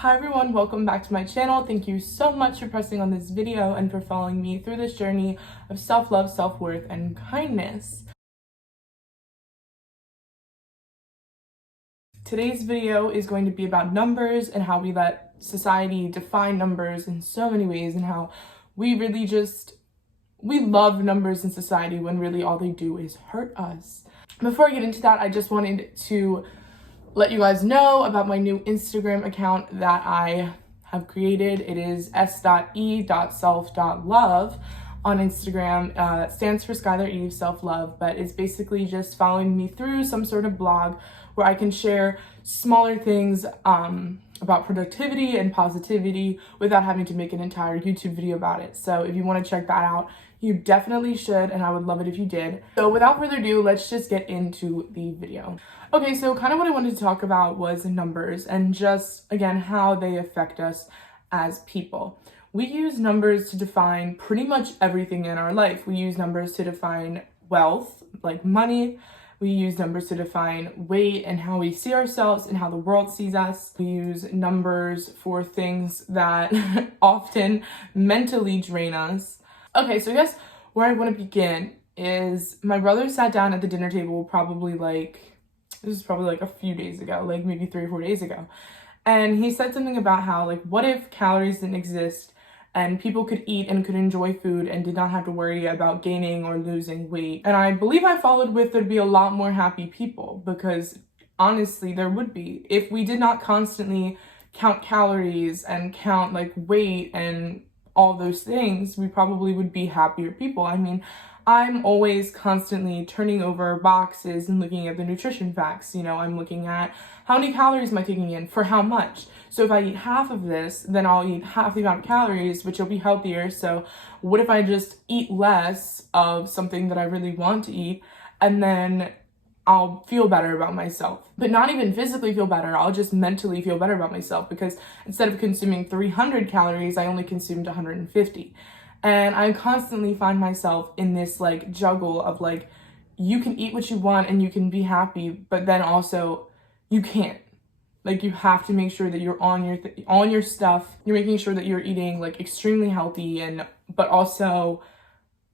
Hi everyone, welcome back to my channel. Thank you so much for pressing on this video and for following me through this journey of self-love, self-worth, and kindness. Today's video is going to be about numbers and how we let society define numbers in so many ways, and how we love numbers in society when really all they do is hurt us. Before I get into that, I just wanted to let you guys know about my new Instagram account that I have created. It is s.e.self.love on Instagram. That stands for Skylar Eve Self-Love, but it's basically just following me through some sort of blog where I can share smaller things about productivity and positivity without having to make an entire YouTube video about it. So if you want to check that out, you definitely should, and I would love it if you did. So without further ado, let's just get into the video. Okay, so kind of what I wanted to talk about was numbers and just, again, how they affect us as people. We use numbers to define pretty much everything in our life. We use numbers to define wealth, like money. We use numbers to define weight and how we see ourselves and how the world sees us. We use numbers for things that often mentally drain us. Okay, so I guess where I want to begin is my brother sat down at the dinner table this was probably a few days ago, like maybe 3 or 4 days ago. And he said something about how, what if calories didn't exist and people could eat and could enjoy food and did not have to worry about gaining or losing weight. And I believe I followed with there'd be a lot more happy people, because honestly, there would be. If we did not constantly count calories and count weight and all those things, we probably would be happier people. I mean, I'm always constantly turning over boxes and looking at the nutrition facts. I'm looking at how many calories am I taking in for how much. So if I eat half of this, then I'll eat half the amount of calories, which will be healthier. So what if I just eat less of something that I really want to eat, and then I'll feel better about myself, but not even physically feel better. I'll just mentally feel better about myself, because instead of consuming 300 calories, I only consumed 150. And I constantly find myself in this juggle of you can eat what you want and you can be happy, but then also you can't. You have to make sure that you're on your stuff. You're making sure that you're eating extremely healthy, but also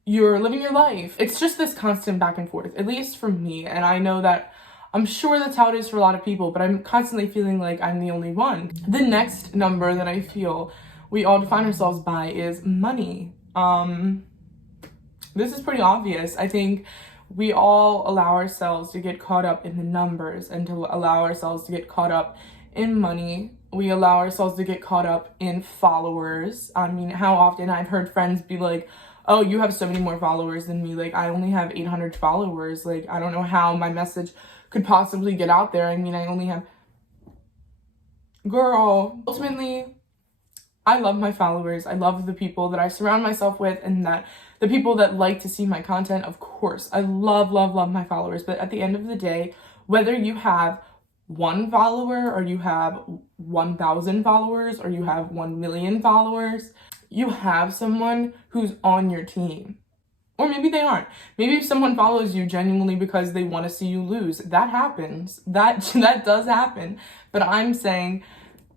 you're living your life. It's just this constant back and forth, at least for me. And I know that I'm sure that's how it is for a lot of people, but I'm constantly feeling like I'm the only one. The next number that I feel we all define ourselves by is money. This is pretty obvious. I think we all allow ourselves to get caught up in the numbers and to allow ourselves to get caught up in money. We allow ourselves to get caught up in followers. I mean, how often I've heard friends be like, oh, you have so many more followers than me. I only have 800 followers. I don't know how my message could possibly get out there. I mean, I only have... Girl, ultimately, I love my followers. I love the people that I surround myself with, and that the people that like to see my content. Of course, I love, love, love my followers. But at the end of the day, whether you have 1 follower or you have 1,000 followers or you have 1 million followers, you have someone who's on your team. Or maybe they aren't. Maybe if someone follows you genuinely because they want to see you lose, that happens. That does happen. But I'm saying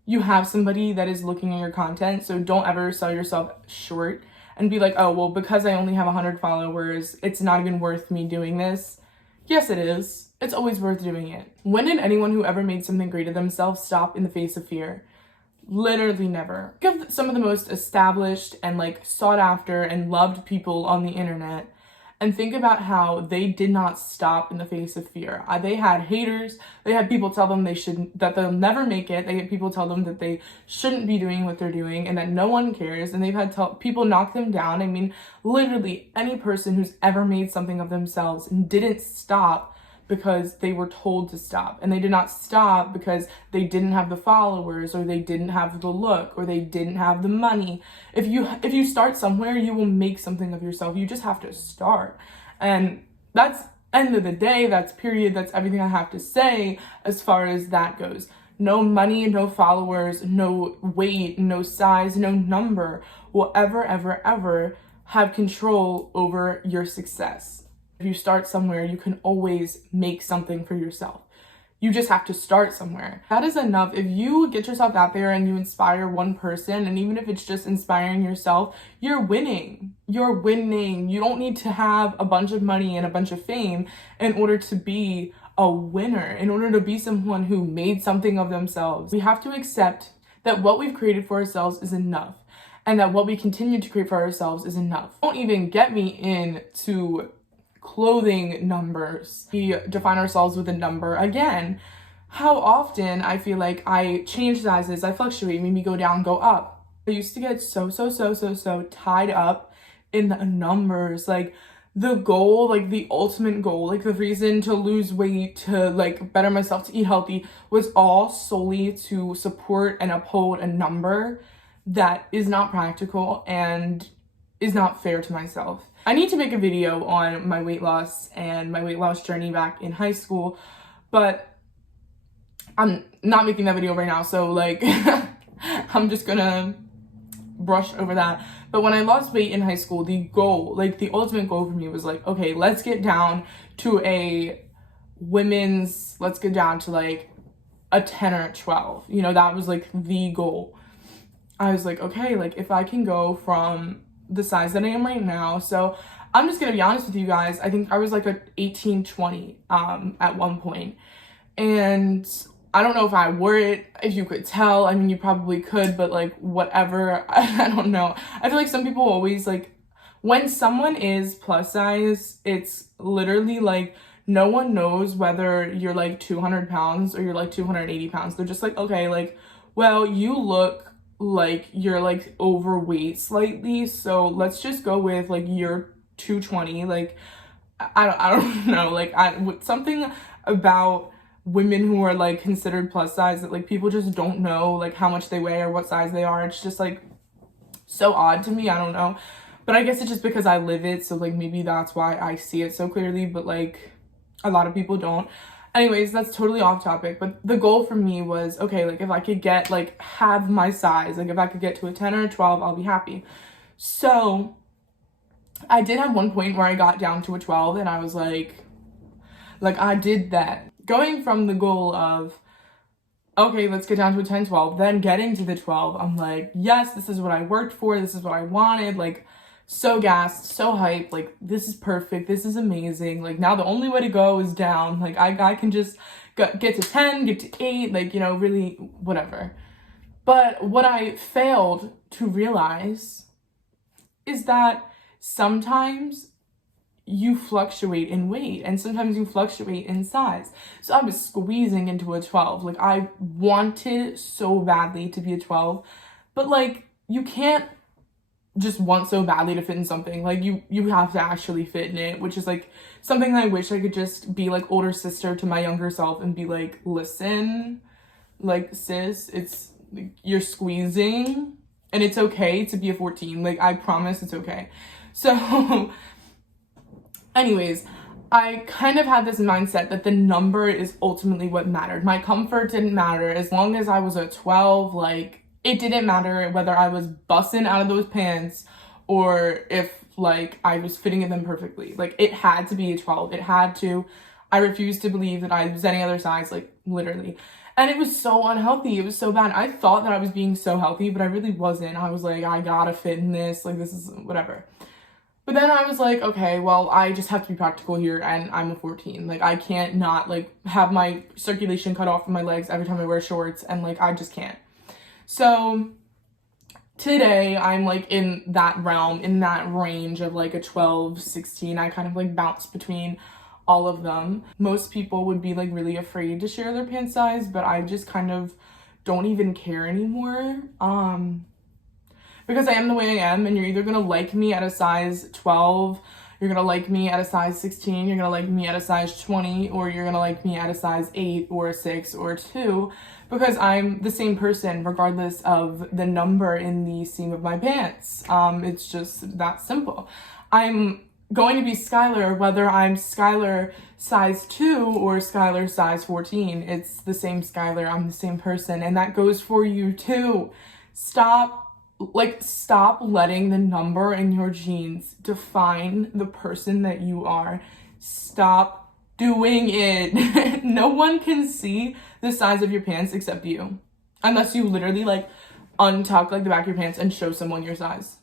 you have somebody that is looking at your content, so don't ever sell yourself short and be like, oh, well, because I only have 100 followers, it's not even worth me doing this. Yes, it is. It's always worth doing it. When did anyone who ever made something great of themselves stop in the face of fear? Literally never. Think of some of the most established and sought after and loved people on the internet, and think about how they did not stop in the face of fear. They had haters. They had people tell them that they'll never make it. They had people tell them that they shouldn't be doing what they're doing and that no one cares. And they've had people knock them down. I mean, literally any person who's ever made something of themselves and didn't stop because they were told to stop. And they did not stop because they didn't have the followers, or they didn't have the look, or they didn't have the money. If you start somewhere, you will make something of yourself. You just have to start. And that's end of the day, that's period, that's everything I have to say as far as that goes. No money, no followers, no weight, no size, no number will ever, ever, ever have control over your success. If you start somewhere, you can always make something for yourself. You just have to start somewhere. That is enough. If you get yourself out there and you inspire one person, and even if it's just inspiring yourself, you're winning. You're winning. You don't need to have a bunch of money and a bunch of fame in order to be a winner, in order to be someone who made something of themselves. We have to accept that what we've created for ourselves is enough, and that what we continue to create for ourselves is enough. Don't even get me into clothing numbers. We define ourselves with a number. Again, how often I feel like I change sizes, I fluctuate, maybe go down, go up. I used to get so tied up in the numbers. Like the goal, like the ultimate goal, like the reason to lose weight, to like better myself, to eat healthy, was all solely to support and uphold a number that is not practical and is not fair to myself. I need to make a video on my weight loss and my weight loss journey back in high school, but I'm not making that video right now, so like I'm just gonna brush over that. But when I lost weight in high school, the goal, like the ultimate goal for me was like, okay, let's get down to let's get down to like a 10 or a 12. You know, that was like the goal. I was like, okay, like if I can go from the size that I am right now. So I'm just gonna be honest with you guys. I think I was like a 18, 20 at one point. And I don't know if I wore it, if you could tell. I mean, you probably could, but like whatever. I don't know. I feel like some people always like, when someone is plus size, it's literally like no one knows whether you're like 200 pounds or you're like 280 pounds. They're just like, okay, like, well, you look like you're like overweight slightly, so let's just go with like you're 220. Like I don't know, like something about women who are like considered plus size that like people just don't know like how much they weigh or what size they are. It's just like so odd to me. I don't know, but I guess it's just because I live it, so like maybe that's why I see it so clearly, but like a lot of people don't. Anyways, that's totally off topic, but the goal for me was, okay, like if I could get like have my size, like if I could get to a 10 or a 12, I'll be happy. So I did have one point where I got down to a 12 and I was like I did that. Going from the goal of, okay, let's get down to a 10, 12, then getting to the 12, I'm like, yes, this is what I worked for, this is what I wanted, like so gassed, so hyped, like this is perfect, this is amazing, like now the only way to go is down, like I can just get to 10, get to 8, like, you know, really whatever. But what I failed to realize is that sometimes you fluctuate in weight and sometimes you fluctuate in size. So I was squeezing into a 12, like I wanted so badly to be a 12, but like you can't just want so badly to fit in something. Like you have to actually fit in it, which is like something I wish I could just be like older sister to my younger self and be like, listen, like sis, it's you're squeezing and it's okay to be a 14. Like I promise it's okay. So anyways, I kind of had this mindset that the number is ultimately what mattered. My comfort didn't matter as long as I was a 12, like it didn't matter whether I was busting out of those pants or if like I was fitting in them perfectly. Like it had to be a 12. It had to. I refused to believe that I was any other size, like literally. And it was so unhealthy. It was so bad. I thought that I was being so healthy, but I really wasn't. I was like, I gotta fit in this. Like this is whatever. But then I was like, okay, well, I just have to be practical here and I'm a 14. Like I can't not like have my circulation cut off from my legs every time I wear shorts, and like I just can't. So today I'm like in that realm, in that range of like a 12, 16. I kind of like bounce between all of them. Most people would be like really afraid to share their pant size, but I just kind of don't even care anymore. Because I am the way I am, and you're either gonna like me at a size 12, you're gonna like me at a size 16, you're gonna like me at a size 20, or you're gonna like me at a size 8 or a 6 or a 2, because I'm the same person regardless of the number in the seam of my pants. It's just that simple. I'm going to be Skylar whether I'm Skylar size 2 or Skylar size 14. It's the same Skylar, I'm the same person, and that goes for you too. Stop letting the number in your jeans define the person that you are. Stop doing it. No one can see the size of your pants except you. Unless you literally like untuck like the back of your pants and show someone your size.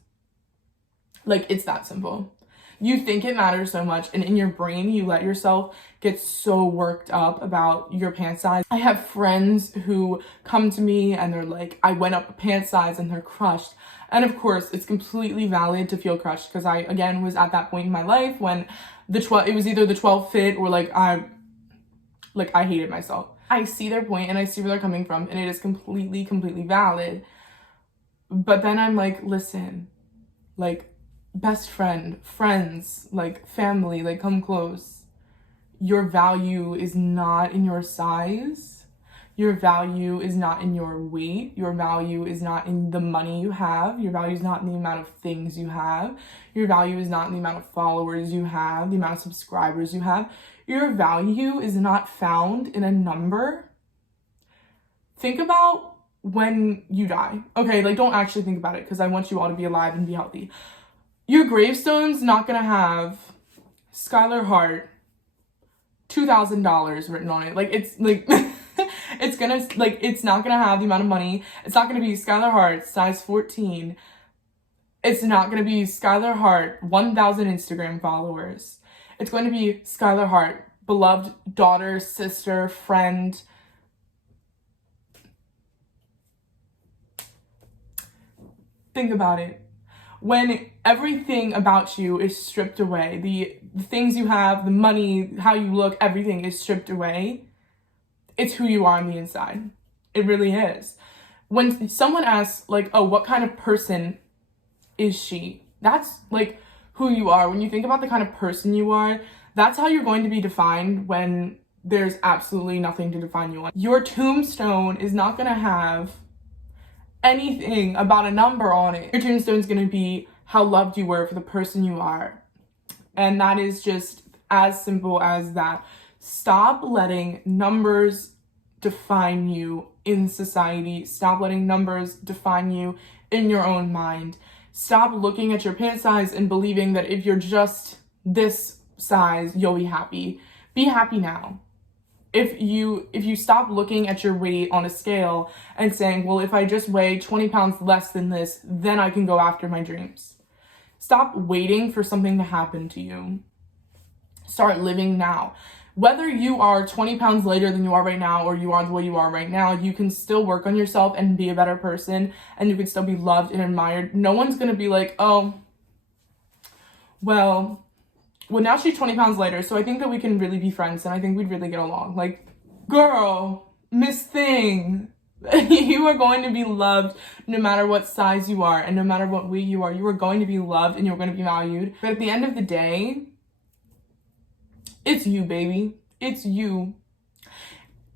Like, it's that simple. You think it matters so much, and in your brain you let yourself get so worked up about your pant size. I have friends who come to me and they're like, I went up a pant size, and they're crushed. And of course, it's completely valid to feel crushed, because I, again, was at that point in my life when it was either the 12 fit or like I hated myself. I see their point and I see where they're coming from, and it is completely valid. But then I'm like, listen, like, best friend, friends, like family, like, come close. Your value is not in your size. Your value is not in your weight. Your value is not in the money you have. Your value is not in the amount of things you have. Your value is not in the amount of followers you have, the amount of subscribers you have. Your value is not found in a number. Think about when you die. Okay, like, don't actually think about it, because I want you all to be alive and be healthy. Your gravestone's not gonna have Skylar Hart, $2,000 written on it. Like, it's like, it's gonna, like, it's not gonna have the amount of money. It's not gonna be Skylar Hart, size 14. It's not gonna be Skylar Hart, 1,000 Instagram followers. It's going to be Skylar Hart, beloved daughter, sister, friend. Think about it. When everything about you is stripped away, the things you have, the money, how you look, everything is stripped away, it's who you are on the inside. It really is. When someone asks, like, oh, what kind of person is she? That's, like, who you are. When you think about the kind of person you are, that's how you're going to be defined when there's absolutely nothing to define you on. Your tombstone is not going to have anything about a number on it. Your tombstone is going to be how loved you were for the person you are. And that is just as simple as that. Stop letting numbers define you in society. Stop letting numbers define you in your own mind. Stop looking at your pant size and believing that if you're just this size, you'll be happy. Be happy now. If you stop looking at your weight on a scale and saying, well, if I just weigh 20 pounds less than this, then I can go after my dreams. Stop waiting for something to happen to you. Start living now. Whether you are 20 pounds lighter than you are right now, or you are the way you are right now, you can still work on yourself and be a better person, and you can still be loved and admired. No one's gonna be like, oh, well, now she's 20 pounds lighter, so I think that we can really be friends, and I think we'd really get along. Like, girl, Miss Thing, you are going to be loved no matter what size you are, and no matter what weight you are. You are going to be loved, and you're going to be valued. But at the end of the day, it's you, baby. It's you.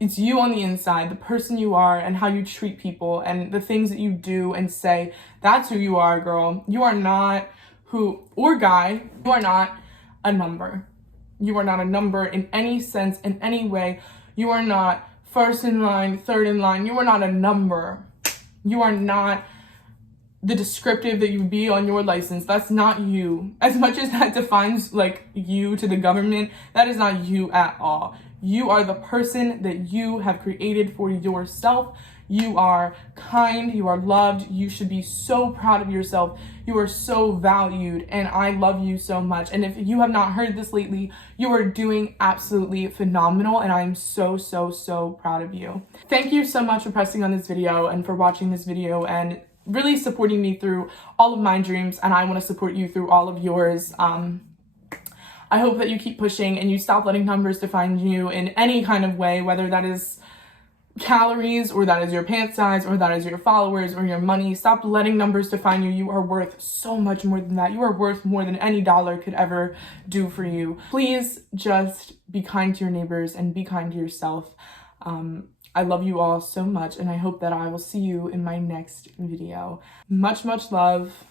It's you on the inside, the person you are, and how you treat people, and the things that you do and say. That's who you are, girl. You are not or guy, you are not a number. You are not a number in any sense, in any way. You are not first in line, third in line. You are not a number. You are not the descriptive that you would be on your license. That's not you. As much as that defines like you to the government, that is not you at all. You are the person that you have created for yourself. You are kind, you are loved, you should be so proud of yourself. You are so valued, and I love you so much. And if you have not heard this lately, you are doing absolutely phenomenal, and I am so proud of you. Thank you so much for pressing on this video and for watching this video and really supporting me through all of my dreams, and I want to support you through all of yours. I hope that you keep pushing and you stop letting numbers define you in any kind of way, whether that is calories, or that is your pant size, or that is your followers, or your money. Stop letting numbers define you. You are worth so much more than that. You are worth more than any dollar could ever do for you. Please just be kind to your neighbors and be kind to yourself. I love you all so much, and I hope that I will see you in my next video. Much love.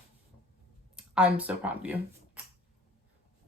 I'm so proud of you.